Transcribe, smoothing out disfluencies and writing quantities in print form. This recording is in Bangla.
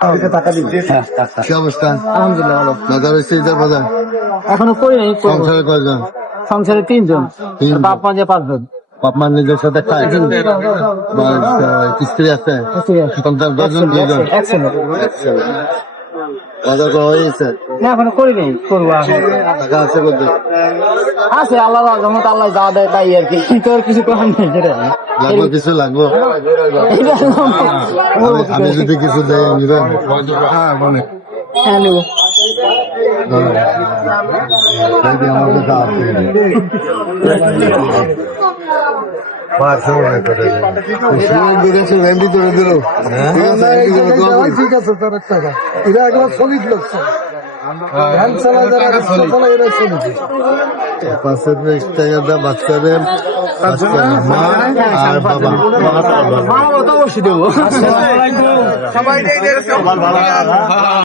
কি অবস্থা? আলহামদুলিল্লাহ ভালো। বাজার হয়েছে ঈদের বাজার? এখনো করি নাই, করবো। সংসারে কয়জন? সংসারে 3 জন, তিনজন। বাপ মা যে 5 জন। বাপ মা নিজের সাথে খায়? স্ত্রী আছে? সন্তান 10 জন? 2 জন? এক ছেলে। বাজার করা হয়েছে? না এখনো করি নাই, করবো এখন। টাকা আছে বলতে? আছে আল্লাহ রহমত, আল্লাহ যা দেয় তাই আর কি, কিন্তু আর কিছু করার নেই সেটা। লাগবে কিছু লাগবো? এইটা আমি যদি কিছু দেয় নিবেন? হ্যাঁ মানে হ্যাঁ নেবো। আমাদের দাম ঠিক আছে তার টাকা এরা একবার সলিড লাগছে ভ্যান চালায় যারা রিক্সা চালায় এরা সলিড বাচ্চাদের মা আর বাবা মা বাবা তো অবশ্যই দেবো।